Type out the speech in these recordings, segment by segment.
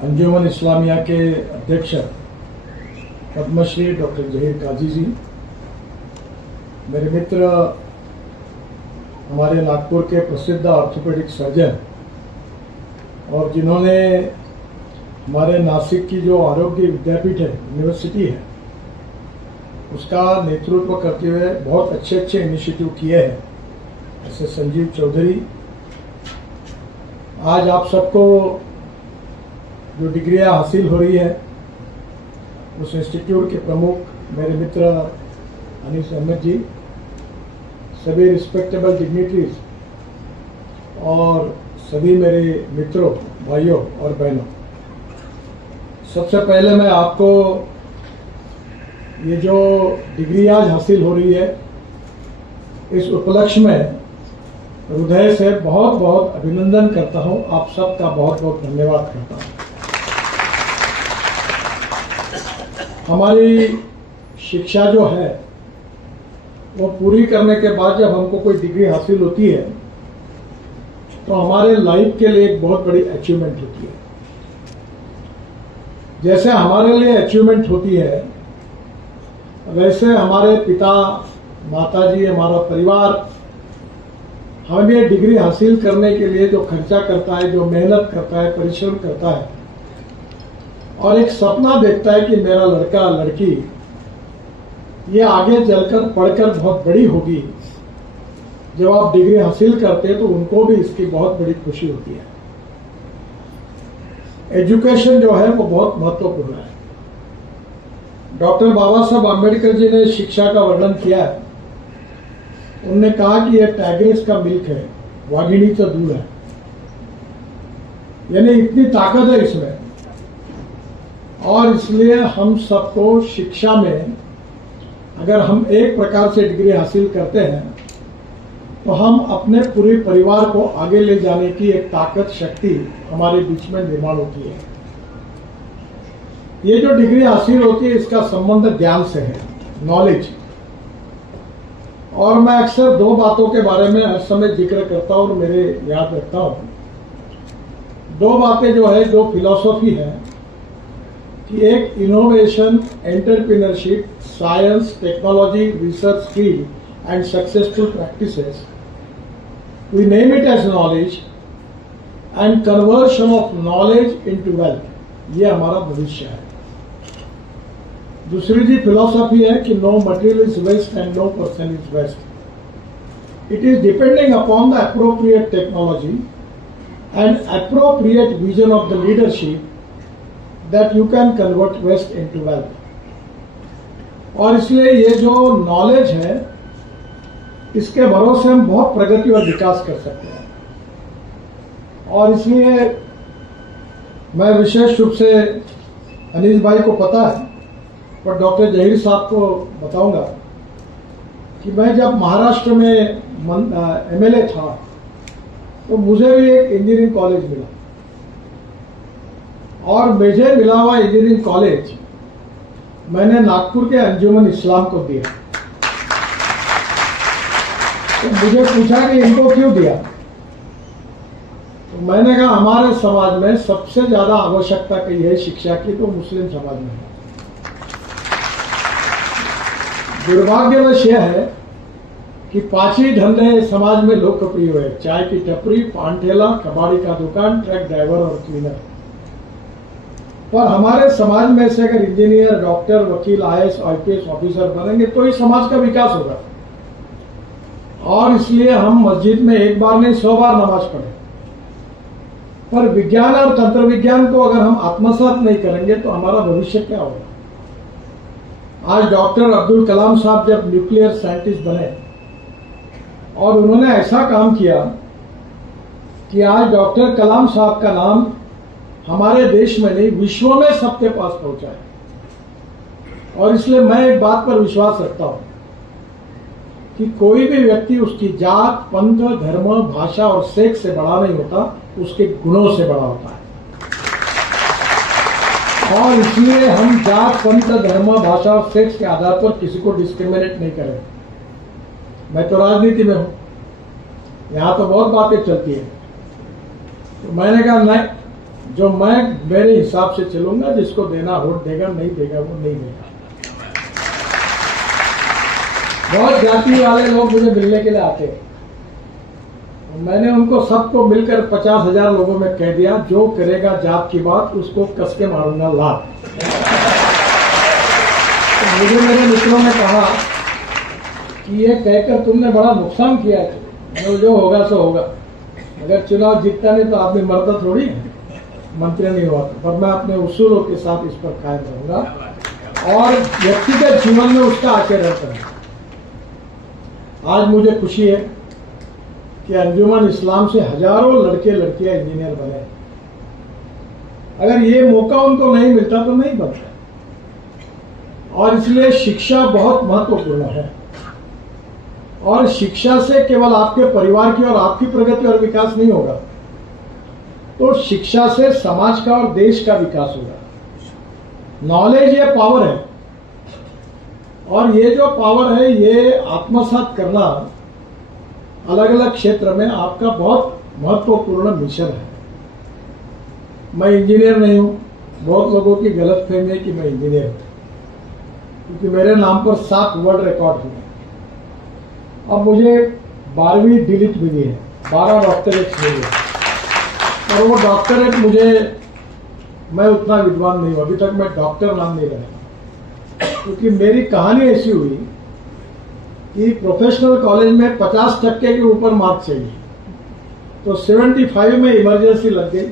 अंजुमन इस्लामिया के अध्यक्ष पद्मश्री डॉक्टर जहीर काजी जी, मेरे मित्र हमारे नागपुर के प्रसिद्ध ऑर्थोपेडिक सर्जन और जिन्होंने हमारे नासिक की जो आरोग्य विद्यापीठ है, यूनिवर्सिटी है, उसका नेतृत्व करते हुए बहुत अच्छे इनिशिएटिव किए हैं, ऐसे संजीव चौधरी। आज आप सबको जो डिग्रियां हासिल हो रही है, उस इंस्टीट्यूट के प्रमुख मेरे मित्र अनीस अहमद जी, सभी रिस्पेक्टेबल डिग्निटरीज और सभी मेरे मित्रों, भाइयों और बहनों, सबसे पहले मैं आपको ये जो डिग्री आज हासिल हो रही है, इस उपलक्ष्य में हृदय से बहुत बहुत अभिनंदन करता हूं। आप सबका बहुत बहुत धन्यवाद करता हूं। हमारी शिक्षा जो है वो पूरी करने के बाद जब हमको कोई डिग्री हासिल होती है तो हमारे लाइफ के लिए एक बहुत बड़ी अचीवमेंट होती है। जैसे हमारे लिए अचीवमेंट होती है, वैसे हमारे पिता, माताजी, हमारा परिवार हमें ये डिग्री हासिल करने के लिए जो खर्चा करता है, जो मेहनत करता है, परिश्रम करता है और एक सपना देखता है कि मेरा लड़का लड़की ये आगे चलकर पढ़कर बहुत बड़ी होगी। जब आप डिग्री हासिल करते हैं तो उनको भी इसकी बहुत बड़ी खुशी होती है। एजुकेशन जो है वो बहुत महत्वपूर्ण है। डॉक्टर बाबा साहब आम्बेडकर जी ने शिक्षा का वर्णन किया है। उन्होंने कहा कि यह टाइग्रेस का मिल्क है, वाघिणी का दूध है, यानी इतनी ताकत है इसमें। और इसलिए हम सबको शिक्षा में अगर हम एक प्रकार से डिग्री हासिल करते हैं तो हम अपने पूरे परिवार को आगे ले जाने की एक ताकत, शक्ति हमारे बीच में निर्माण होती है। ये जो डिग्री हासिल होती है इसका संबंध ज्ञान से है, नॉलेज। और मैं अक्सर दो बातों के बारे में हर समय जिक्र करता हूं और मेरे याद रखता हूं। दो बातें जो है, दो फिलॉसफी है कि एक innovation, entrepreneurship, science, technology, research, skill and successful practices, we name it as knowledge, and conversion of knowledge into wealth. ये हमारा भविष्य है। दूसरी जी फिलॉसफी है कि no material is waste and no person is waste. It is depending upon the appropriate technology and appropriate vision of the leadership that you can convert waste into wealth। और इसलिए ये जो नॉलेज है, इसके भरोसे हम बहुत प्रगति और विकास कर सकते हैं। और इसलिए मैं विशेष रूप से अनीस भाई को पता है, पर डॉक्टर जहीर साहब को बताऊंगा कि मैं जब महाराष्ट्र में MLA था तो मुझे भी एक इंजीनियरिंग कॉलेज मिला और मुझे मिला हुआ इंजीनियरिंग कॉलेज मैंने नागपुर के अंजुमन इस्लाम को दिया। तो मुझे पूछा कि इनको क्यों दिया, तो मैंने कहा हमारे समाज में सबसे ज्यादा आवश्यकता की है शिक्षा की, तो मुस्लिम समाज में है। दुर्भाग्यवश यह है कि पांच ही धंधे समाज में लोकप्रिय हुए: चाय की टपरी, पान ठेला, कबाड़ी का दुकान, ट्रक ड्राइवर और क्लीनर। पर हमारे समाज में से अगर इंजीनियर, डॉक्टर, वकील, IAS, IPS ऑफिसर बनेंगे तो ही समाज का विकास होगा। और इसलिए हम मस्जिद में एक बार नहीं 100 बार नमाज पढ़े, पर विज्ञान और तंत्र विज्ञान को अगर हम आत्मसात नहीं करेंगे तो हमारा भविष्य क्या होगा। आज डॉक्टर अब्दुल कलाम साहब जब न्यूक्लियर साइंटिस्ट बने और उन्होंने ऐसा काम किया कि आज डॉक्टर कलाम साहब का नाम हमारे देश में नहीं, विश्व में सबके पास पहुंचा है। और इसलिए मैं एक बात पर विश्वास रखता हूं कि कोई भी व्यक्ति उसकी जात, पंथ, धर्म, भाषा और सेक्स से बड़ा नहीं होता, उसके गुणों से बड़ा होता है। और इसलिए हम जात, पंथ, धर्म, भाषा और सेक्स के आधार पर किसी को डिस्क्रिमिनेट नहीं करें। मैं तो राजनीति में हूं, यहां तो बहुत बातें चलती है। तो मैंने कहा नहीं, जो मैं मेरे हिसाब से चलूंगा, जिसको देना वोट देगा, नहीं देगा वो नहीं देगा। बहुत जाति वाले लोग मुझे मिलने के लिए आते हैं, मैंने उनको सबको मिलकर 50,000 लोगों में कह दिया, जो करेगा जात की बात उसको कस के मारूंगा लात। तो मुझे मेरे मित्रों ने कहा कि ये कहकर तुमने बड़ा नुकसान किया है, जो होगा सो होगा, अगर चुनाव जीतता नहीं तो आदमी मरता थोड़ी है, मंत्री नहीं हुआ। पर मैं अपने उसूलों के साथ इस पर कायम रहूंगा और व्यक्तिगत जीवन में उसका आचरण करूंगा। आज मुझे खुशी है कि अंजुमन इस्लाम से हजारों लड़के लड़कियां इंजीनियर बने। अगर ये मौका उनको नहीं मिलता तो नहीं बनता, और इसलिए शिक्षा बहुत महत्वपूर्ण है। और शिक्षा से केवल आपके परिवार की और आपकी प्रगति और विकास नहीं होगा, तो शिक्षा से समाज का और देश का विकास होगा। नॉलेज ये पावर है, और ये जो पावर है ये आत्मसात करना अलग अलग क्षेत्र में आपका बहुत महत्वपूर्ण मिशन है। मैं इंजीनियर नहीं हूं, बहुत लोगों की गलतफहमी है कि मैं इंजीनियर हूं, क्योंकि मेरे नाम पर 7 वर्ल्ड रिकॉर्ड हुए। अब मुझे 12वीं डिलीट मिली है, 12 डॉक्टरेट मिली है, और वो डॉक्टरेट मैं उतना विद्वान नहीं हूं, अभी तक मैं डॉक्टर नाम नहीं रहा, क्योंकि मेरी कहानी ऐसी हुई कि प्रोफेशनल कॉलेज में 50% के ऊपर मार्क्स चाहिए, तो 75 में इमरजेंसी लग गई,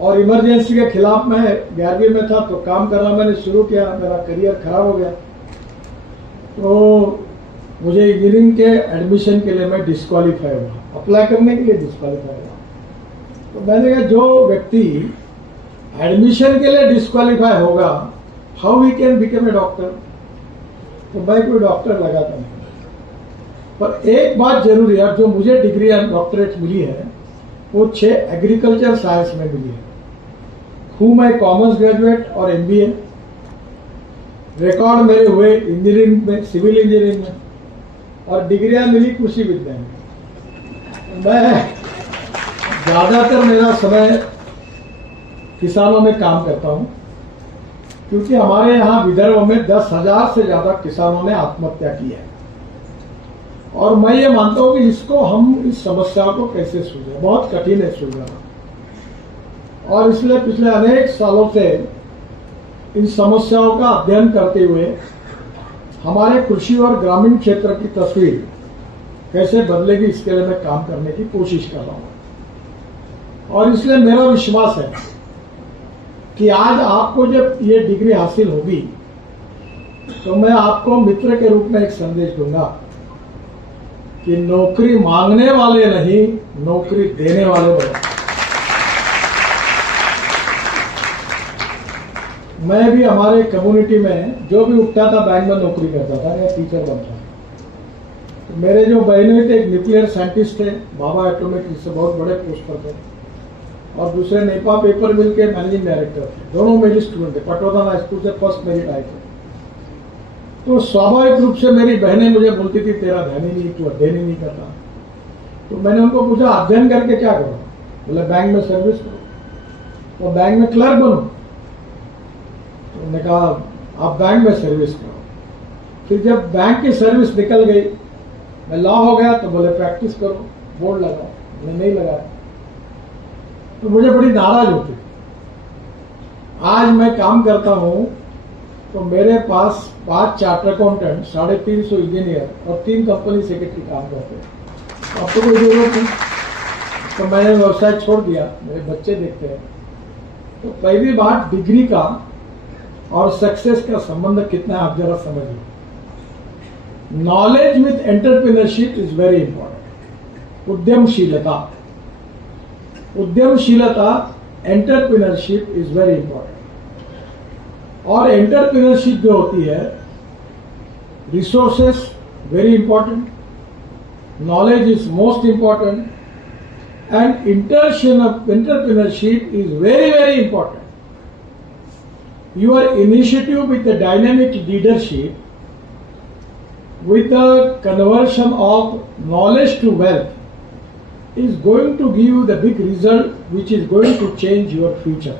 और इमरजेंसी के खिलाफ मैं 11वीं में था तो काम करना मैंने शुरू किया, मेरा करियर खराब हो गया। तो मुझे इंजीनियरिंग के एडमिशन के लिए मैं डिस्क्वालीफाई हुआ, अप्लाई करने के लिए डिस्क्वालीफाई हुआ। तो मैंने कहा जो व्यक्ति एडमिशन के लिए डिस्क्वालीफाई होगा, how we can become a doctor. तो मैं कोई डॉक्टर लगाता नहीं, पर एक बात जरूर है, जो मुझे डिग्री और डॉक्टरेट मिली है वो 6 एग्रीकल्चर साइंस में मिली है। हूँ मैं कॉमर्स ग्रेजुएट और MBA। रिकॉर्ड मेरे हुए इंजीनियरिंग में, सिविल इंजीनियरिंग में, और डिग्रियां मिली कृषि विज्ञान में। मैं ज्यादातर मेरा समय किसानों में काम करता हूं, क्योंकि हमारे यहाँ विदर्भ में 10,000 से ज्यादा किसानों ने आत्महत्या की है, और मैं ये मानता हूं कि इसको हम इस समस्या को कैसे सुलझे, बहुत कठिन है सुलझाना। और इसलिए पिछले अनेक सालों से इन समस्याओं का अध्ययन करते हुए हमारे कृषि और ग्रामीण क्षेत्र की तस्वीर कैसे बदलेगी, इसके लिए मैं काम करने की कोशिश कर रहा हूं। और इसलिए मेरा विश्वास है कि आज आपको जब ये डिग्री हासिल होगी तो मैं आपको मित्र के रूप में एक संदेश दूंगा कि नौकरी मांगने वाले नहीं, नौकरी देने वाले बनो। मैं भी हमारे कम्युनिटी में जो भी उठता था बैंक में नौकरी करता था या टीचर बनता था। तो मेरे जो बहनें थे, एक न्यूक्लियर साइंटिस्ट थे, बाबा एटॉमिक से बहुत बड़े पोस्ट पर थे, और दूसरे नेपा पेपर मिल के मैनेजिंग डायरेक्टर थे। दोनों मेरी स्टूडेंट थे, पटोदा हाई स्कूल से फर्स्ट मेरिट आए थे। तो स्वाभाविक रूप से मेरी बहनें मुझे बोलती थी तेरा ध्यान ही नहीं, तू अध्ययन ही नहीं करता। तो मैंने उनको पूछा अध्ययन करके क्या करो? बोले बैंक में सर्विस करो। तो बैंक में क्लर्क बनो। तो उन्होंने कहा आप बैंक में सर्विस करो। फिर जब बैंक की सर्विस निकल गई, मैं लॉ हो गया, तो बोले प्रैक्टिस करो, बोर्ड लगाओ। मैंने नहीं लगाया, तो मुझे बड़ी नाराज होती। आज मैं काम करता हूं तो मेरे पास 5 चार्टर अकाउंटेंट, 350 इंजीनियर और 3 कंपनी सेक्रेटरी काम करते हैं। अब तो कोई जरूरत नहीं, तो मैंने व्यवसाय छोड़ दिया, मेरे बच्चे देखते हैं। तो पहली बात डिग्री का और सक्सेस का संबंध कितना है आप जरा समझिए। Knowledge with entrepreneurship is very important. उद्यमशीलता एंटरप्रेन्योरशिप इज वेरी इंपॉर्टेंट। और एंटरप्रेन्योरशिप जो होती है, resources very important, knowledge is most important, and entrepreneurship is very very important. Your initiative with the dynamic leadership, with the conversion of knowledge to wealth, is going to give you the big result which is going to change your future.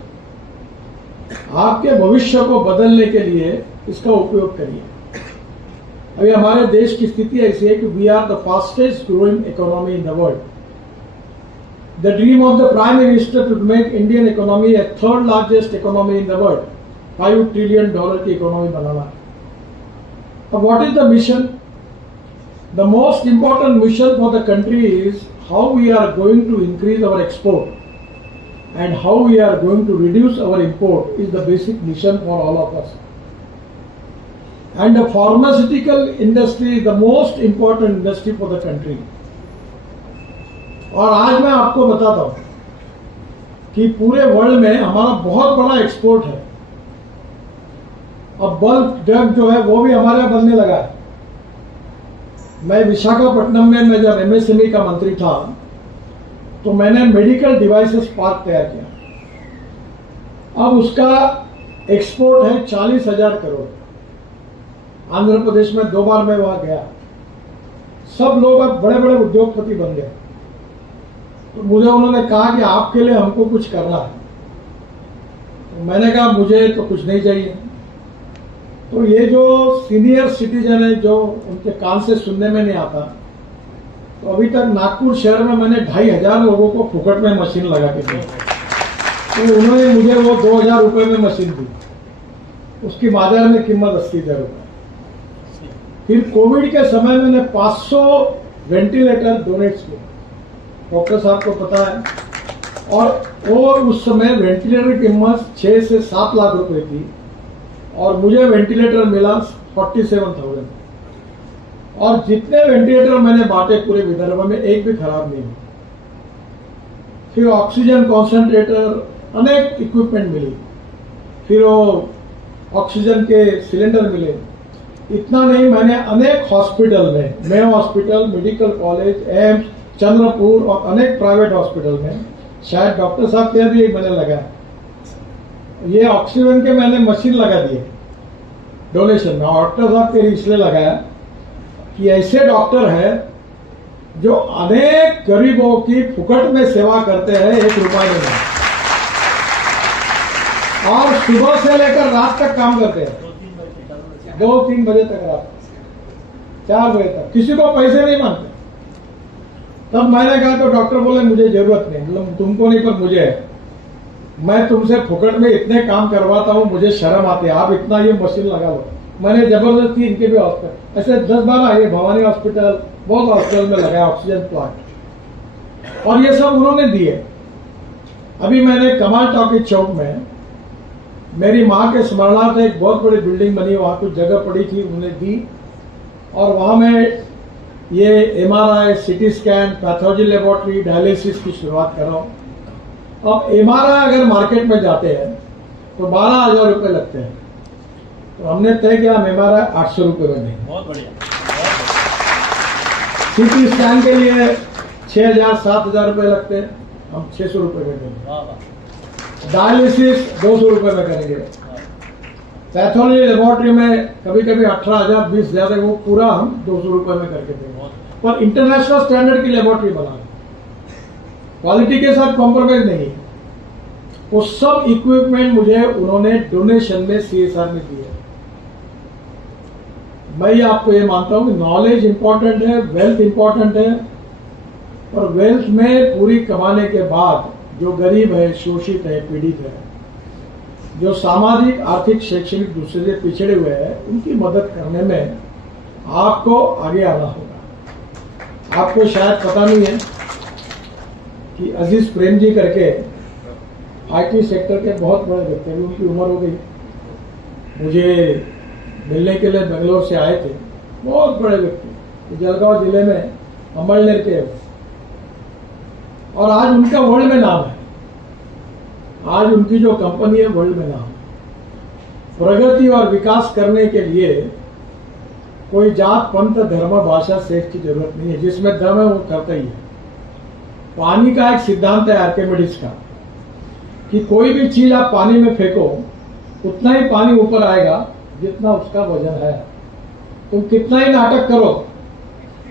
आपके भविष्य को बदलने के लिए इसका उपयोग करिए। अभी हमारे देश की स्थिति ऐसी है कि we are the fastest growing economy in the world. The dream of the prime minister to make Indian economy a third largest economy in the world, $5 trillion की इकोनॉमी बनाना। अब what is the mission? The most important mission for the country is how we are going to increase our export and how we are going to reduce our import is the basic mission for all of us. And the pharmaceutical industry is the most important industry for the country. और आज मैं आपको बताता हूं कि पूरे world में हमारा बहुत बड़ा एक्सपोर्ट है। अब बल्क ड्रग जो है वो भी हमारे यहाँ बनने लगा है। मैं विशाखापट्टनम में मैं जब एमएसएमई का मंत्री था तो मैंने मेडिकल डिवाइसेस पार्क तैयार किया। अब उसका एक्सपोर्ट है 40,000 करोड़। आंध्र प्रदेश में 2 बार मैं वहां गया। सब लोग अब बड़े बड़े उद्योगपति बन गए। तो मुझे उन्होंने कहा कि आपके लिए हमको कुछ करना है। तो मैंने कहा मुझे तो कुछ नहीं चाहिए। तो ये जो सीनियर सिटीजन है जो उनके कान से सुनने में नहीं आता, तो अभी तक नागपुर शहर में मैंने 2,500 लोगों को फुकट में मशीन लगा के दी। तो उन्होंने मुझे वो 2,000 रुपए में मशीन दी। उसकी बाजार में कीमत 80,000 रुपए। फिर कोविड के समय मैंने 500 वेंटिलेटर डोनेट किए। डॉक्टर साहब को पता है। और वो उस समय वेंटिलेटर की कीमत 6 से 7 लाख रुपए थी और मुझे वेंटिलेटर मिला 47,000। और जितने वेंटिलेटर मैंने बांटे पूरे विदर्भ में एक भी खराब नहीं हुआ। फिर ऑक्सीजन कॉन्सेंट्रेटर, अनेक इक्विपमेंट मिली। फिर वो ऑक्सीजन के सिलेंडर मिले। इतना नहीं, मैंने अनेक हॉस्पिटल में, Mayo hospital, medical college, AIIMS, Chandrapur और अनेक प्राइवेट हॉस्पिटल में, शायद डॉक्टर साहब के भी मैंने लगाया। ये ऑक्सीजन के मैंने मशीन लगा दिए डोनेशन में। डॉक्टर साहब के इसलिए लगाया कि ऐसे डॉक्टर है जो अनेक गरीबों की फुकट में सेवा करते हैं, 1 रुपए में नहीं। और सुबह से लेकर रात तक काम करते हैं, 2-3 बजे तक, रात 4 बजे तक, किसी को पैसे नहीं मांगते। तब मैंने कहा तो डॉक्टर बोले मुझे जरूरत नहीं, मतलब तुमको नहीं पर मुझे है। मैं तुमसे फुकट में इतने काम करवाता हूं, मुझे शर्म आती है, आप इतना ये मशीन लगा लो। मैंने जबरदस्ती इनके भी हॉस्पिटल, ऐसे 10-12 ये भवानी हॉस्पिटल, बहुत हॉस्पिटल में लगाया ऑक्सीजन प्लांट। और ये सब उन्होंने दिए। अभी मैंने कमाल टॉकीज चौक में मेरी माँ के स्मरणार्थ एक बहुत बड़ी बिल्डिंग बनी, वहां कुछ जगह पड़ी थी, उन्होंने दी। और वहां में ये MRI, CT scan, pathology laboratory, dialysis की शुरुआत कर रहा हूं। अब MRI अगर मार्केट में जाते हैं तो 12,000 रुपए लगते हैं। तो हमने तय किया हम MRI 800 रुपए में देंगे। बहुत बढ़िया। CT स्कैन के लिए 6,000-7,000 रुपए लगते हैं, हम 600 रुपए में देंगे। डायलिसिस 200 रुपए में करेंगे। पैथोलॉजी लेबोरेटरी में कभी कभी 18,000, 20,000, वो पूरा हम 200 रुपए में करके देंगे। पर इंटरनेशनल स्टैंडर्ड की लेबोरेटरी बना, क्वालिटी के साथ कॉम्प्रोमाइज नहीं। वो सब इक्विपमेंट मुझे उन्होंने डोनेशन में CSR में दिए। मैं आपको ये मानता हूं कि नॉलेज इंपॉर्टेंट है, वेल्थ इंपॉर्टेंट है। और वेल्थ में पूरी कमाने के बाद जो गरीब है, शोषित है, पीड़ित है, जो सामाजिक, आर्थिक, शैक्षणिक दूसरे से पिछड़े हुए हैं, उनकी मदद करने में आपको आगे आना होगा। आपको शायद पता नहीं है कि अजीज प्रेम जी करके IT सेक्टर के बहुत बड़े व्यक्ति, अभी उनकी उम्र हो गई, मुझे मिलने के लिए बेंगलोर से आए थे। बहुत बड़े व्यक्ति, जलगांव जिले में अमलनेर के, और आज उनका वर्ल्ड में नाम है। आज उनकी जो कंपनी है वर्ल्ड में नाम है। प्रगति और विकास करने के लिए कोई जात, पंथ, धर्म, भाषा, सेक्स की जरूरत नहीं है। जिसमें दम है वो करता ही है। पानी का एक सिद्धांत है आर्किमिडीज का कि कोई भी चीज आप पानी में फेंको उतना ही पानी ऊपर आएगा जितना उसका वजन है। तुम कितना ही नाटक करो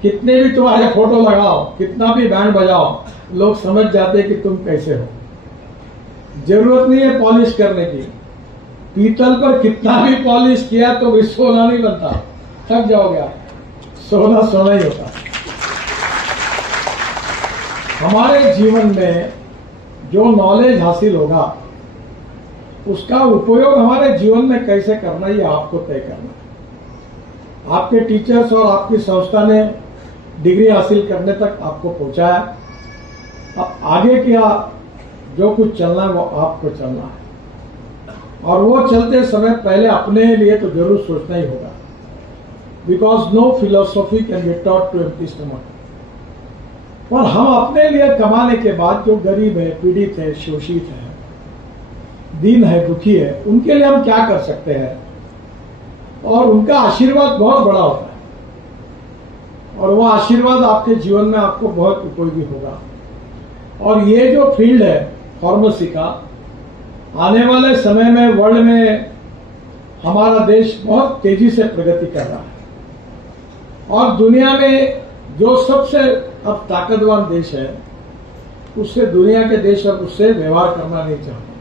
कितने भी तुम्हारे फोटो लगाओ, कितना भी बैंड बजाओ, लोग समझ जाते हैं कि तुम कैसे हो। जरूरत नहीं है पॉलिश करने की। पीतल पर कितना भी पॉलिश किया तो भी सोना नहीं बनता, थक जाओगे आप। सोना सोना ही होता। हमारे जीवन में जो नॉलेज हासिल होगा उसका उपयोग हमारे जीवन में कैसे करना ये आपको तय करना। आपके टीचर्स और आपकी संस्था ने डिग्री हासिल करने तक आपको पहुंचाया। अब आगे क्या जो कुछ चलना है वो आपको चलना है, और वो चलते समय पहले अपने लिए तो जरूर सोचना ही होगा। Because no philosophy can be taught to empty stomach. पर हम अपने लिए कमाने के बाद जो गरीब है, पीड़ित है, शोषित है, दीन है, दुखी है, उनके लिए हम क्या कर सकते हैं, और उनका आशीर्वाद बहुत बड़ा होता है, और वो आशीर्वाद आपके जीवन में आपको बहुत उपयोगी होगा। और ये जो फील्ड है फार्मेसी का, आने वाले समय में वर्ल्ड में हमारा देश बहुत तेजी से प्रगति कर रहा है, और दुनिया में जो सबसे अब ताकतवर देश है उससे दुनिया के देश अब उससे व्यवहार करना नहीं चाहते।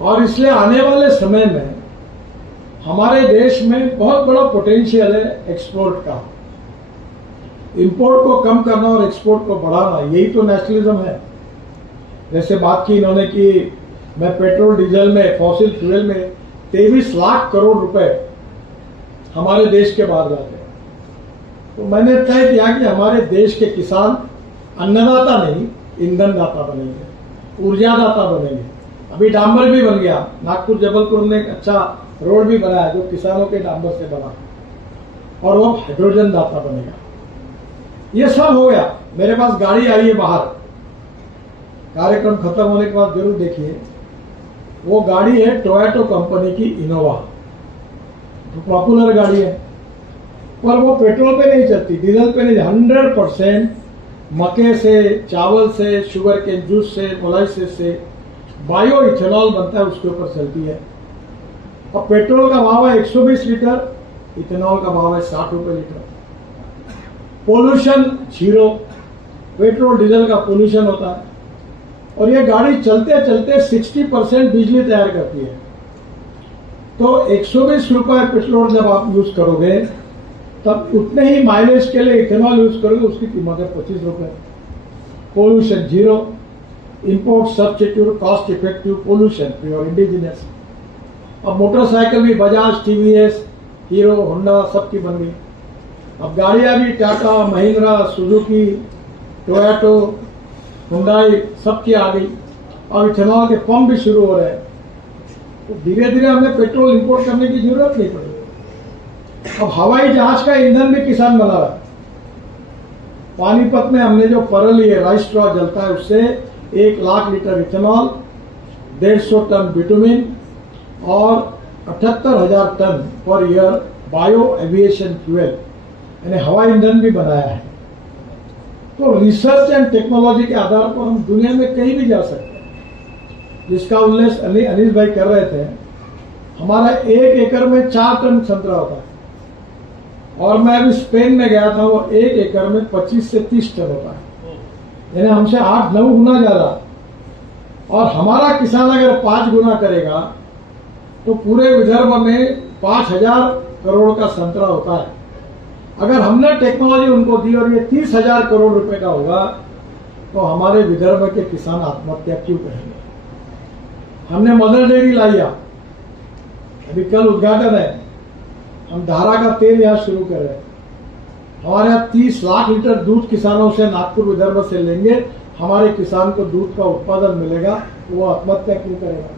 और इसलिए आने वाले समय में हमारे देश में बहुत बड़ा पोटेंशियल है एक्सपोर्ट का। इंपोर्ट को कम करना और एक्सपोर्ट को बढ़ाना, यही तो नेशनलिज्म है। जैसे बात की इन्होंने कि मैं पेट्रोल डीजल में, फॉसिल फ्यूल में 23 लाख करोड़ रुपए हमारे देश के बाहर जाते हैं। तो मैंने तय किया कि हमारे देश के किसान अन्नदाता नहीं, ईंधनदाता बनेंगे, ऊर्जादाता बनेंगे। अभी डांबर भी बन गया, नागपुर जबलपुर में एक अच्छा रोड भी बनाया जो किसानों के डांबर से बना, और वो हाइड्रोजन दाता बनेगा। ये सब हो गया। मेरे पास गाड़ी आई है बाहर, कार्यक्रम खत्म होने के बाद जरूर देखिए। वो गाड़ी है टोयोटा कंपनी की इनोवा, तो पॉपुलर गाड़ी है, पर वो पेट्रोल पे नहीं चलती, डीजल पे नहीं। 100% मक्के से, चावल से, शुगर के जूस से, मोलाइसिस से बायो इथेनॉल बनता है, उसके ऊपर चलती है। और पेट्रोल का भाव है 120 लीटर, इथेनॉल का भाव है 60 रुपए litre. Pollution zero, petrol diesel का पोल्यूशन होता है। और ये गाड़ी चलते चलते 60% बिजली तैयार करती है। तो 120 रुपए पेट्रोल जब आप यूज करोगे तब उतने ही माइलेज के लिए इथेनॉल यूज करोगे, उसकी कीमत है 25 रुपए। Pollution zero, import substitute, cost effective, pollution free और इंडिजिनियस। अब मोटरसाइकिल भी बजाज, टीवीएस, हीरो, होंडा सबकी बन गई। अब गाड़ियां भी Tata, Mahindra, Suzuki, Toyota, Hyundai सबकी आ गई। और इथेनॉल के पंप भी शुरू हो रहे हैं। तो धीरे धीरे हमें पेट्रोल इंपोर्ट करने की जरूरत नहीं पड़ेगी। अब हवाई जहाज का ईंधन भी किसान बना रहा है। पानीपत में हमने जो परल ये राइस स्ट्रॉ जलता है, उससे 1 lakh litre ethanol, 150 tonne bitumen और 78,000 ton per year bio aviation fuel यानी हवाई ईंधन भी बनाया है। तो रिसर्च एंड टेक्नोलॉजी के आधार पर हम दुनिया में कहीं भी जा सकते हैं, जिसका उल्लेख अनिल भाई कर रहे थे। हमारा 1 एकड़ में 4 टन संतरा होता है, और मैं अभी स्पेन में गया था, वो 1 एकड़ में 25 से 30 टन होता है, यानी हमसे 8-9 गुना ज्यादा। और हमारा किसान अगर 5 गुना करेगा तो पूरे विदर्भ में 5,000 करोड़ का संतरा होता है। अगर हमने टेक्नोलॉजी उनको दी और ये 30,000 करोड़ रुपए का होगा, तो हमारे विदर्भ के किसान आत्महत्या क्यों करेंगे? हमने मदर डेयरी लाइया, अभी कल उद्घाटन है। हम धारा का तेल यहाँ शुरू कर रहे हैं। हमारे यहाँ 30 लाख लीटर दूध किसानों से नागपुर विदर्भ से लेंगे। हमारे किसान को दूध का उत्पादन मिलेगा, वो आत्महत्या क्यों करेगा?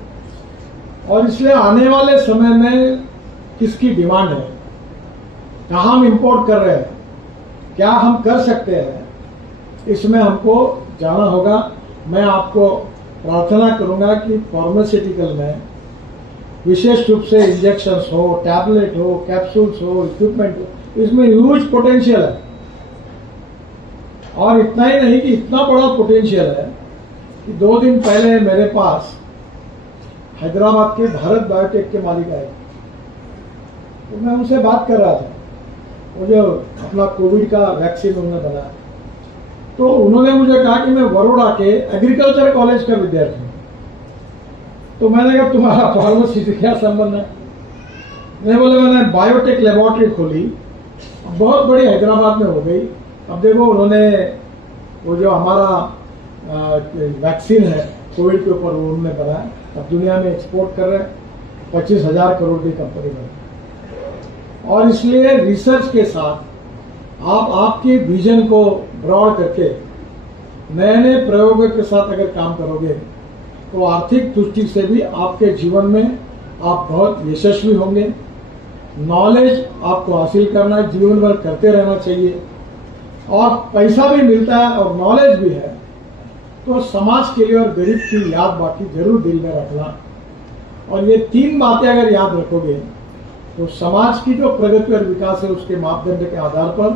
और इसलिए आने वाले समय में किसकी डिमांड है, कहाँ हम इंपोर्ट कर रहे हैं, क्या हम कर सकते हैं, इसमें हमको जाना होगा। मैं आपको प्रार्थना करूंगा कि फार्मास्यूटिकल में विशेष रूप से इंजेक्शंस हो, टैबलेट हो, कैप्सूल्स हो, इक्विपमेंट हो, इसमें ह्यूज पोटेंशियल है। और इतना ही नहीं कि इतना बड़ा पोटेंशियल है कि 2 दिन पहले मेरे पास हैदराबाद के भारत बायोटेक के मालिक आए, तो मैं उनसे बात कर रहा था। वो जो अपना कोविड का वैक्सीन उन्होंने बनाया, तो उन्होंने मुझे कहा कि मैं बड़ौदा के एग्रीकल्चर कॉलेज का विद्यार्थी हूँ। तो मैंने कहा तुम्हारा फार्मेसी से क्या संबंध है? मैं बोले मैंने बायोटेक लेबोरेटरी खोली, बहुत बड़ी हैदराबाद में हो गई। अब देखो उन्होंने वो जो हमारा वैक्सीन है कोविड के ऊपर, वो उन्होंने बनाया, अब दुनिया में एक्सपोर्ट कर रहे हैं, 25,000 करोड़ की कंपनी बनी। और इसलिए रिसर्च के साथ आप आपकी विजन को ब्रॉड करके नए नए प्रयोगों के साथ अगर काम करोगे तो आर्थिक दृष्टि से भी आपके जीवन में आप बहुत यशस्वी होंगे। नॉलेज आपको हासिल करना है, जीवन भर करते रहना चाहिए, और पैसा भी मिलता है और नॉलेज भी है, तो समाज के लिए और गरीब की याद बाकी जरूर दिल में रखना। और ये 3 बातें अगर याद रखोगे तो समाज की जो प्रगति और विकास है उसके मापदंड के आधार पर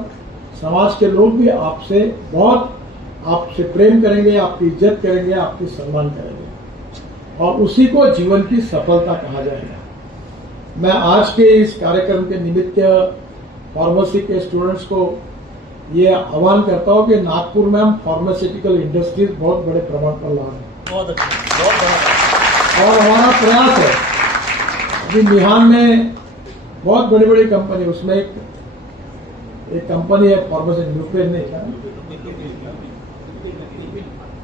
समाज के लोग भी आपसे प्रेम करेंगे, आपकी इज्जत करेंगे, आपकी सम्मान करेंगे, और उसी को जीवन की सफलता कहा जाएगा। मैं आज के इस कार्यक्रम के निमित्त फार्मेसी के स्टूडेंट्स को ये आह्वान करता हूँ कि नागपुर में हम फार्मास्यूटिकल इंडस्ट्रीज बहुत बड़े प्रमाण पर ला रहे हैं। बहुत अच्छा। और हमारा प्रयास है, अभी मिहान में बहुत बड़ी बड़ी कंपनी, उसमें एक कंपनी है फार्मासी, यूपी नहीं था,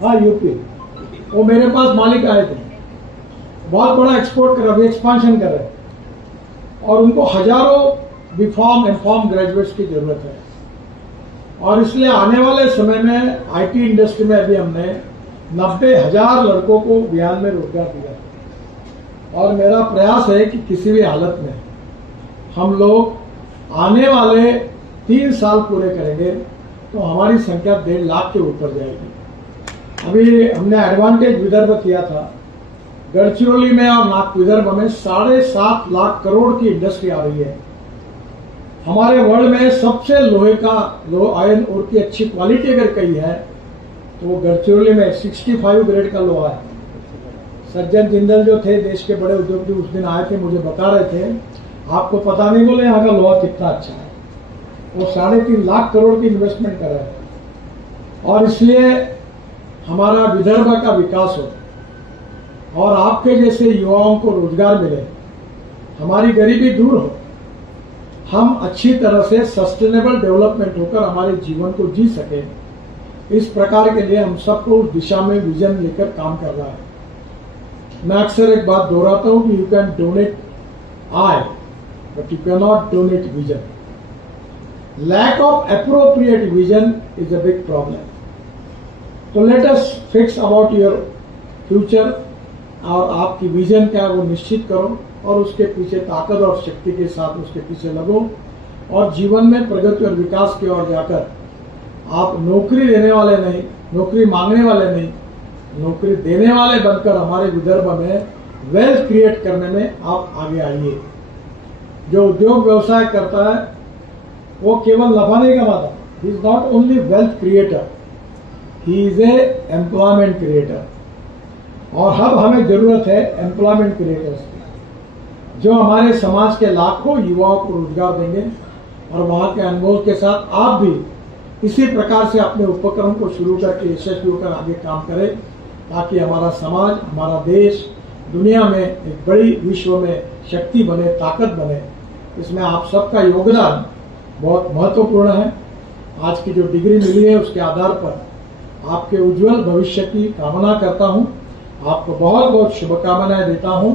हाँ यूपी, वो मेरे पास मालिक आए थे, बहुत बड़ा एक्सपोर्ट कर रहे, एक्सपांशन कर रहे हैं, और उनको हजारों बीफॉर्म एमफॉर्म ग्रेजुएट्स की जरूरत है। और इसलिए आने वाले समय में आईटी इंडस्ट्री में अभी हमने 90,000 लड़कों को बिहार में रोजगार दिया। और मेरा प्रयास है कि किसी भी हालत में हम लोग आने वाले 3 साल पूरे करेंगे तो हमारी संख्या 1.5 लाख के ऊपर जाएगी। अभी हमने एडवांटेज विदर्भ किया था, गढ़चिरौली में और नागपुर विदर्भ में 7.5 लाख करोड़ की इंडस्ट्री आ रही है। हमारे वर्ल्ड में सबसे लो आयरन और की अच्छी क्वालिटी अगर कही है तो वो गढ़चिरौली में 65 ग्रेड का लोहा है। सज्जन जिंदल जो थे देश के बड़े उद्योगपति, उस दिन आए थे, मुझे बता रहे थे आपको पता नहीं, बोले यहाँ का लोहा कितना अच्छा है। वो 3.5 लाख करोड़ की इन्वेस्टमेंट कर रहे हैं। और इसलिए हमारा विदर्भ का विकास हो और आपके जैसे युवाओं को रोजगार मिले, हमारी गरीबी दूर हो, हम अच्छी तरह से सस्टेनेबल डेवलपमेंट होकर हमारे जीवन को जी सके, इस प्रकार के लिए हम सबको उस दिशा में विजन लेकर काम कर रहा है। मैं अक्सर एक बात दोहराता हूं कि you can donate eye but you can not donate vision. Lack of appropriate vision is a big problem. तो let us fix about your future, और आपकी विजन क्या है वो निश्चित करो और उसके पीछे ताकत और शक्ति के साथ उसके पीछे लगो, और जीवन में प्रगति और विकास की ओर जाकर आप नौकरी देने वाले नहीं, नौकरी मांगने वाले नहीं, नौकरी देने वाले बनकर हमारे विदर्भ में वेल्थ क्रिएट करने में आप आगे आइए। जो उद्योग व्यवसाय करता है वो केवल नफा नहीं कमाता, he is not only wealth creator, he is a employment creator. और अब हमें जरूरत है एम्प्लॉयमेंट क्रिएटर्स की, जो हमारे समाज के लाखों युवाओं को रोजगार देंगे। और वहां के अनुभव के साथ आप भी इसी प्रकार से अपने उपक्रम को शुरू करके यशस्वी होकर आगे काम करें, ताकि हमारा समाज, हमारा देश दुनिया में एक बड़ी विश्व में शक्ति बने, ताकत बने। इसमें आप सबका योगदान बहुत महत्वपूर्ण है। आज की जो डिग्री मिली है उसके आधार पर आपके उज्जवल भविष्य की कामना करता हूं। आपको बहुत बहुत शुभकामनाएं देता हूं,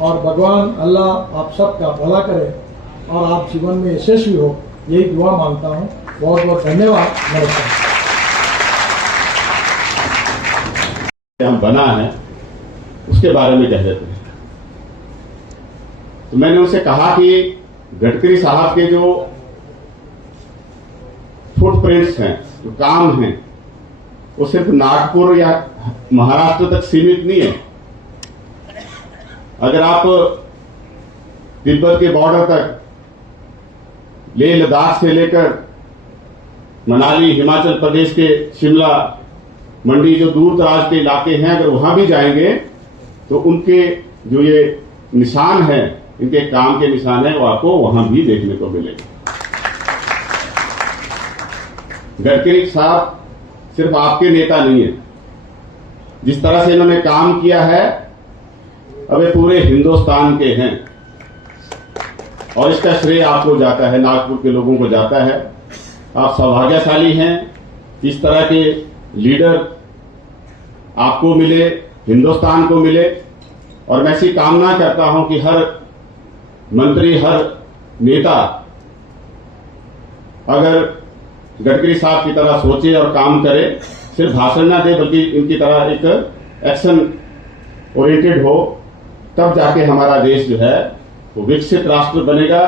और भगवान अल्लाह आप सबका भला करे और आप जीवन में यशस्वी हो, यही दुआ मांगता हूं। बहुत बहुत धन्यवाद। नमस्कार। हम बना है उसके बारे में कह देते हैं। तो मैंने उनसे कहा कि गडकरी साहब के जो फुटप्रिंट्स हैं, जो काम हैं, वो सिर्फ नागपुर या महाराष्ट्र तक सीमित नहीं है। अगर आप तिब्बत के बॉर्डर तक, लेह लद्दाख से लेकर मनाली, हिमाचल प्रदेश के शिमला, मंडी, जो दूर दराज के इलाके हैं, अगर वहां भी जाएंगे तो उनके जो ये निशान है, इनके काम के निशान है, वो आपको वहां भी देखने को मिलेगा। गडकरी साहब सिर्फ आपके नेता नहीं है, जिस तरह से इन्होंने काम किया है अब ये पूरे हिंदुस्तान के हैं और इसका श्रेय आपको जाता है, नागपुर के लोगों को जाता है। आप सौभाग्यशाली हैं, इस तरह के लीडर आपको मिले, हिंदुस्तान को मिले। और मैं ऐसी कामना करता हूं कि हर मंत्री, हर नेता अगर गडकरी साहब की तरह सोचे और काम करे, सिर्फ भाषण ना दे बल्कि इनकी तरह एक एक्शन ओरिएंटेड हो, तब जाके हमारा देश जो है वो विकसित राष्ट्र बनेगा।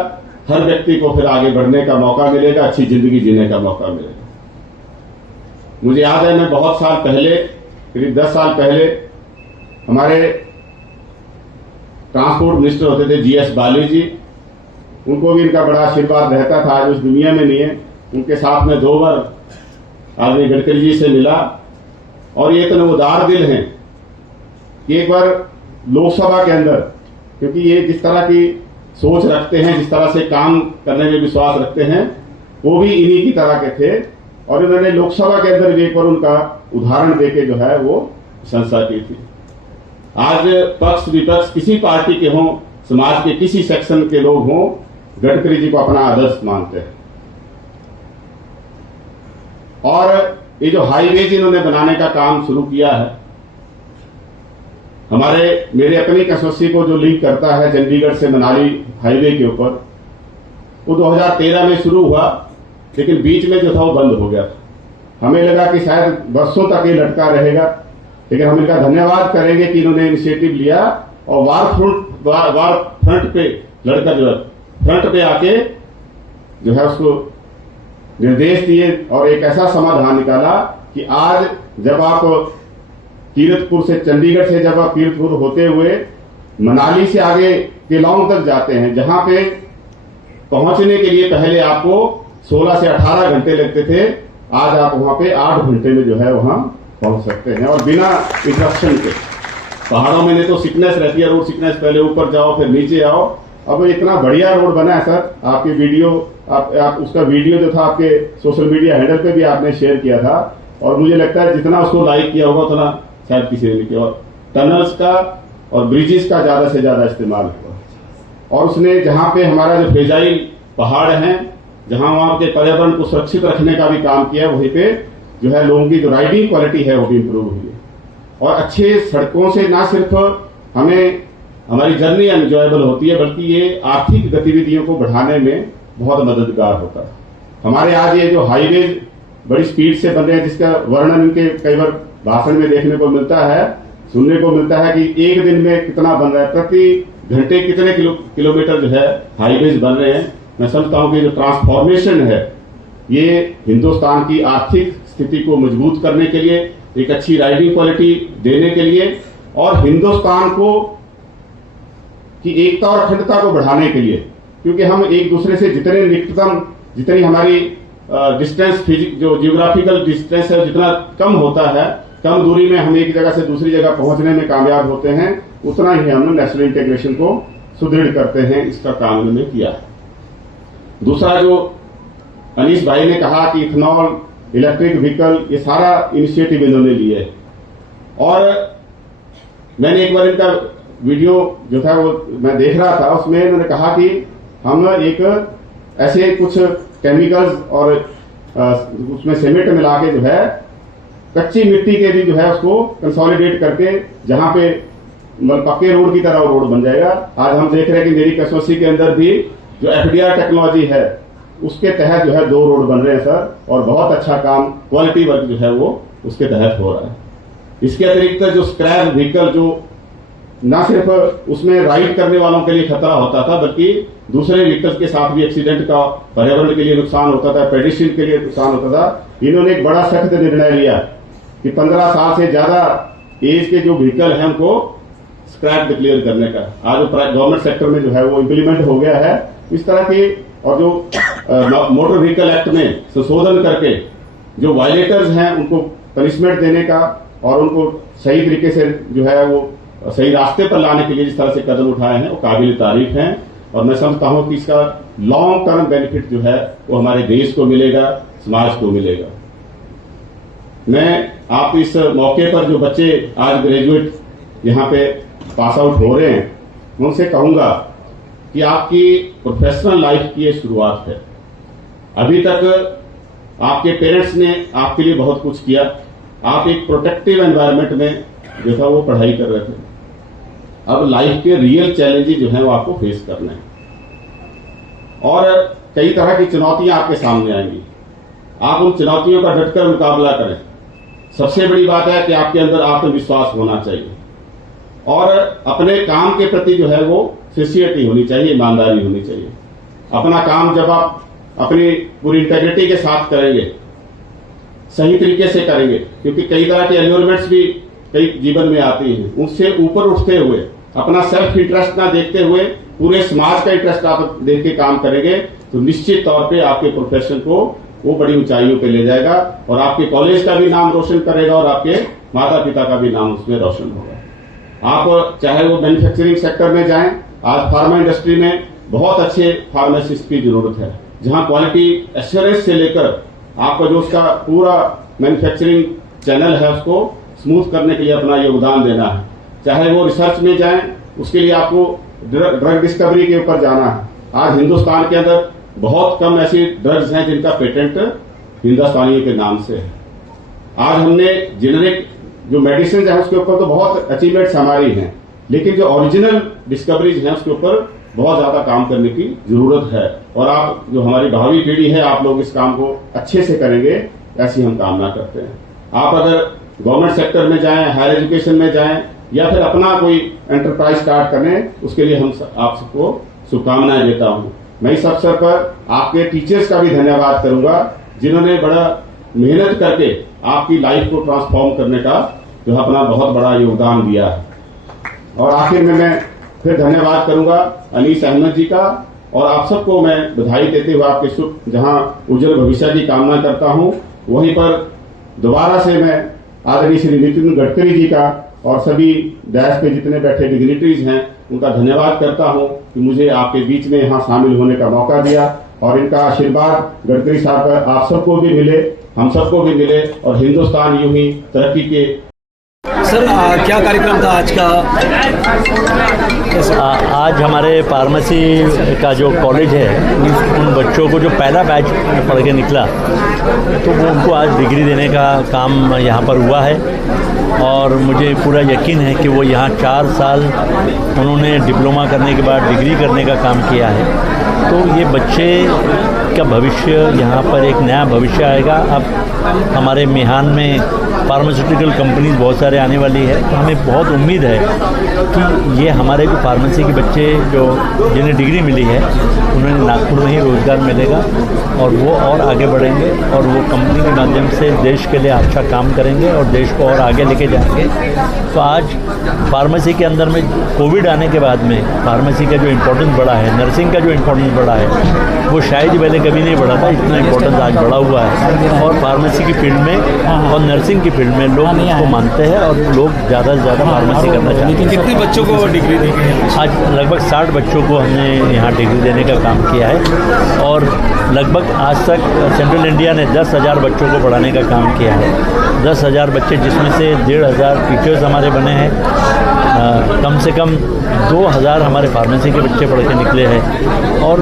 हर व्यक्ति को फिर आगे बढ़ने का मौका मिलेगा, अच्छी जिंदगी जीने का मौका मिलेगा। मुझे याद है, मैं बहुत साल पहले, करीब 10 साल पहले, हमारे ट्रांसपोर्ट मिनिस्टर होते थे जीएस बाली जी, उनको भी इनका बड़ा आशीर्वाद रहता था। आज उस दुनिया में नहीं है। उनके साथ में 2 बार आदमी गडकरी जी से मिला और ये इतने उदार दिल हैं कि एक बार लोकसभा के अंदर, क्योंकि ये जिस तरह की सोच रखते हैं, जिस तरह से काम करने में विश्वास रखते हैं, वो भी इन्हीं की तरह के थे और इन्होंने लोकसभा के अंदर भी एक बार उनका उदाहरण देके जो है वो प्रशंसा की थी। आज पक्ष विपक्ष किसी पार्टी के हों, समाज के किसी सेक्शन के लोग हों, गडकरी जी को अपना आदर्श मानते हैं। और ये जो हाईवेज इन्होंने बनाने का काम शुरू किया है, मेरे अपनी कंस्टिट्यूंसी को जो लिंक करता है चंडीगढ़ से मनाली हाईवे के ऊपर, वो 2013 में शुरू हुआ, लेकिन बीच में जो था वो बंद हो गया। हमें लगा कि शायद वर्षों तक ये लटका रहेगा, लेकिन हम इनका धन्यवाद करेंगे कि इन्होंने इनिशिएटिव लिया और वार फ्रंट पे लड़का जो है फ्रंट पे आके जो है उसको निर्देश दिए और एक ऐसा समाधान निकाला कि आज जब आप कीरतपुर से, चंडीगढ़ से जब आप कीरतपुर होते हुए मनाली से आगे केलांग तक जाते हैं, जहां पे पहुंचने के लिए पहले आपको 16 से 18 घंटे लगते थे, आज आप वहां पे 8 घंटे में जो है वहां पहुंच सकते हैं और बिना इंटरप्शन के। पहाड़ों में नहीं तो सिकनेस रहती है, रोड सिकनेस, पहले ऊपर जाओ फिर नीचे आओ। अब इतना बढ़िया रोड बना है सर, आपकी वीडियो आप उसका वीडियो जो था आपके सोशल मीडिया हैंडल पे भी आपने शेयर किया था और मुझे लगता है जितना उसको लाइक किया होगा उतना शायद किसी ने नहीं किया। और टनल्स का और ब्रिजेस का ज्यादा से ज्यादा इस्तेमाल हुआ और उसने जहां पे हमारा जो फ्रेजाइल पहाड़ हैं, जहां वहां के पर्यावरण को सुरक्षित रखने का भी काम किया, वहीं पे जो है लोगों की जो राइडिंग क्वालिटी है वो भी इंप्रूव हुई है। और अच्छे सड़कों से ना सिर्फ हमें हमारी जर्नी एंजॉयबल होती है, बल्कि ये आर्थिक गतिविधियों को बढ़ाने में बहुत मददगार होता है। हमारे आज ये जो हाईवे बड़ी स्पीड से बन रहे हैं, जिसका वर्णन इनके कई बार भाषण में देखने को मिलता है, सुनने को मिलता है कि एक दिन में कितना बन रहा है, प्रति घंटे कितने किलोमीटर जो है हाईवेज बन रहे हैं। मैं समझता हूं कि जो ट्रांसफॉर्मेशन है ये हिंदुस्तान की आर्थिक स्थिति को मजबूत करने के लिए, एक अच्छी राइडिंग क्वालिटी देने के लिए और हिंदुस्तान को की एकता और अखंडता को बढ़ाने के लिए, क्योंकि हम एक दूसरे से जितने निकटतम, जितनी हमारी डिस्टेंस जो जियोग्राफिकल डिस्टेंस है जितना कम होता है, कम दूरी में हम एक जगह से दूसरी जगह पहुंचने में कामयाब होते हैं, उतना ही हम नेशनल इंटीग्रेशन को सुदृढ़ करते हैं। इसका काम उन्होंने किया है। दूसरा जो अनीश भाई ने कहा कि इथेनॉल, इलेक्ट्रिक व्हीकल, ये सारा इनिशिएटिव इन्होंने लिए और मैंने एक बार इनका वीडियो जो था वो मैं देख रहा था, उसमें इन्होंने कहा कि हम एक ऐसे कुछ केमिकल्स और उसमें सीमेंट मिला के जो है कच्ची मिट्टी के भी जो है उसको कंसोलिडेट करके जहां पे पक्के रोड की तरह रोड बन जाएगा। आज हम देख रहे हैं कि मेरी कंस्टिट्यूंसी के अंदर भी जो एफडीआर टेक्नोलॉजी है उसके तहत जो है 2 रोड बन रहे हैं सर, और बहुत अच्छा काम, क्वालिटी वर्क जो है वो उसके तहत हो रहा है। इसके अतिरिक्त जो स्क्रैप व्हीकल, जो न सिर्फ उसमें राइड करने वालों के लिए खतरा होता था, बल्कि दूसरे व्हीकल्स के साथ भी एक्सीडेंट का, पर्यावरण के लिए नुकसान होता था, पेडिस्ट्रियन के लिए नुकसान होता था। इन्होंने एक बड़ा सख्त निर्णय लिया कि 15 साल से ज्यादा एज के जो व्हीकल हैं उनको स्क्रैप डिक्लेयर करने का आज गवर्नमेंट सेक्टर में जो है वो इम्प्लीमेंट हो गया है। इस तरह के और जो मोटर व्हीकल एक्ट में संशोधन करके जो वायलेटर्स हैं उनको पनिशमेंट देने का और उनको सही तरीके से जो है वो सही रास्ते पर लाने के लिए जिस तरह से कदम उठाए हैं वो काबिल तारीफ हैं। और मैं समझता हूं कि इसका लॉन्ग टर्म बेनिफिट जो है वो हमारे देश को मिलेगा, समाज को मिलेगा। मैं आप इस मौके पर जो बच्चे आज ग्रेजुएट यहाँ पे पास आउट हो रहे हैं, मैं उनसे कहूँगा कि आपकी प्रोफेशनल लाइफ की ये शुरुआत है। अभी तक आपके पेरेंट्स ने आपके लिए बहुत कुछ किया। आप एक प्रोटेक्टिव एनवायरनमेंट में जो था वो पढ़ाई कर रहे थे। अब लाइफ के रियल चैलेंजेस जो हैं वो आपको फेस करने हैं और कई तरह की चुनौतियां आपके सामने आएंगी। आप उन चुनौतियों का डटकर मुकाबला करें। सबसे बड़ी बात है कि आपके अंदर आत्मविश्वास होना चाहिए और अपने काम के प्रति जो है वो सिंसियरिटी होनी चाहिए, ईमानदारी होनी चाहिए। अपना काम जब आप अपनी पूरी इंटेग्रिटी के साथ करेंगे, सही तरीके से करेंगे, क्योंकि कई तरह के एनवायरमेंट्स भी कई जीवन में आती हैं, उससे ऊपर उठते हुए अपना सेल्फ इंटरेस्ट ना देखते हुए पूरे समाज का इंटरेस्ट आप देख के काम करेंगे तो निश्चित तौर पे आपके प्रोफेशन को वो बड़ी ऊंचाइयों पे ले जाएगा और आपके कॉलेज का भी नाम रोशन करेगा और आपके माता पिता का भी नाम उसमें रोशन होगा। आप चाहे वो मैन्युफैक्चरिंग सेक्टर में जाएं, आज फार्मा इंडस्ट्री में बहुत अच्छे फार्मासिस्ट की जरूरत है, जहां क्वालिटी एश्योरेंस से लेकर आपका जो उसका पूरा मैन्युफैक्चरिंग चैनल है उसको स्मूथ करने के लिए अपना योगदान देना है। चाहे वो रिसर्च में जाएं, उसके लिए आपको ड्रग डिस्कवरी के ऊपर जाना है। आज हिंदुस्तान के अंदर बहुत कम ऐसी ड्रग्स हैं जिनका पेटेंट हिंदुस्तानियों के नाम से है। आज हमने जेनेरिक जो मेडिसिन है उसके ऊपर तो बहुत अचीवमेंट्स हमारी हैं, लेकिन जो ओरिजिनल डिस्कवरीज हैं उसके ऊपर बहुत ज्यादा काम करने की जरूरत है और आप जो हमारी भावी पीढ़ी है, आप लोग इस काम को अच्छे से करेंगे, ऐसी हम कामना करते हैं। आप अगर गवर्नमेंट सेक्टर में जाएं, हायर एजुकेशन में जाएं या फिर अपना कोई एंटरप्राइज स्टार्ट करें, उसके लिए आप सबको शुभकामनाएं देता हूं। मैं इस अवसर पर आपके टीचर्स का भी धन्यवाद करूंगा जिन्होंने बड़ा मेहनत करके आपकी लाइफ को ट्रांसफॉर्म करने का जो अपना बहुत बड़ा योगदान दिया है। और आखिर में मैं फिर धन्यवाद करूंगा अनीस अहमद जी का और आप सबको मैं बधाई देते हुए आपके शुभ जहां उज्जवल भविष्य की कामना करता हूं, वहीं पर दोबारा से मैं आदरणीय श्री नितिन गडकरी जी का और सभी डैश पे जितने बैठे डिग्निटरीज हैं उनका धन्यवाद करता हूं कि मुझे आपके बीच में यहाँ शामिल होने का मौका दिया और इनका आशीर्वाद गडकरी साहब का आप सबको भी मिले, हम सबको भी मिले और हिंदुस्तान यूं ही तरक्की के। सर क्या कार्यक्रम था आज का? आज हमारे फार्मेसी का जो कॉलेज है उन बच्चों को जो पहला बैच पढ़ के निकला तो वो उनको आज डिग्री देने का काम यहाँ पर हुआ है और मुझे पूरा यकीन है कि वो यहाँ 4 साल उन्होंने डिप्लोमा करने के बाद डिग्री करने का काम किया है। तो ये बच्चे का भविष्य यहाँ पर एक नया भविष्य आएगा। अब हमारे मिहान में फार्मास्यूटिकल कंपनीज बहुत सारे आने वाली है तो हमें बहुत उम्मीद है कि ये हमारे जो फार्मेसी के बच्चे जो जिन्हें डिग्री मिली है उन्हें नागपुर में ही रोज़गार मिलेगा और वो और आगे बढ़ेंगे और वो कंपनी के माध्यम से देश के लिए अच्छा काम करेंगे और देश को और आगे लेके जाएंगे। तो आज फार्मेसी के अंदर में कोविड आने के बाद में फार्मेसी का जो इम्पोर्टेंस बढ़ा है, नर्सिंग का जो इम्पोर्टेंस बढ़ा है, वो शायद पहले कभी नहीं बढ़ा था, इतना इम्पोर्टेंस आज बढ़ा हुआ है। और फार्मेसी की फील्ड में और नर्सिंग की फील्ड में लोग उसको मानते हैं और लोग ज़्यादा से ज़्यादा फार्मेसी करना चाहते हैं। कितने बच्चों को डिग्री दी गई है? आज लगभग 60 बच्चों को हमने यहाँ डिग्री देने का काम किया है और लगभग आज तक सेंट्रल इंडिया ने 10,000 बच्चों को पढ़ाने का काम किया है। 10,000 बच्चे जिसमें से 1,500 टीचर्स हमारे बने हैं, कम से कम 2,000 हमारे फार्मेसी के बच्चे पढ़ के निकले हैं और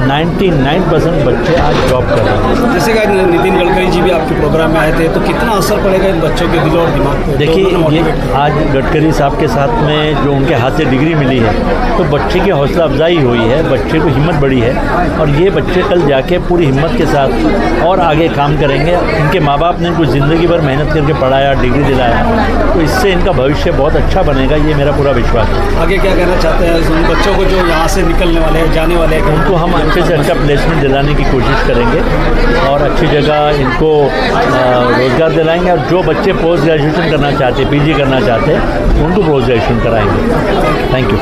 99% बच्चे आज जॉब कर रहे हैं। जैसे कि नितिन गडकरी जी भी आपके प्रोग्राम में आए थे तो कितना असर पड़ेगा इन बच्चों के दिल और दिमाग पे? देखिए ये आज गडकरी साहब के साथ में जो उनके हाथ से डिग्री मिली है तो बच्चे की हौसला अफजाई हुई है, बच्चे को हिम्मत बढ़ी है और ये बच्चे कल जाके पूरी हिम्मत के साथ और आगे काम करेंगे। इनके माँ बाप ने इनको ज़िंदगी भर मेहनत करके पढ़ाया, डिग्री दिलाया, तो इससे इनका भविष्य बहुत अच्छा बनेगा, ये मेरा पूरा विश्वास है। आगे क्या कहना चाहते हैं उन बच्चों को जो यहाँ से निकलने वाले हैं, जाने वाले हैं? उनको हम अच्छे से अच्छा प्लेसमेंट दिलाने की कोशिश करेंगे और अच्छी जगह इनको रोज़गार दिलाएंगे और जो बच्चे पोस्ट ग्रेजुएशन करना चाहते हैं, पीजी करना चाहते हैं, उनको पोस्ट ग्रेजुएशन कराएंगे। Thank you.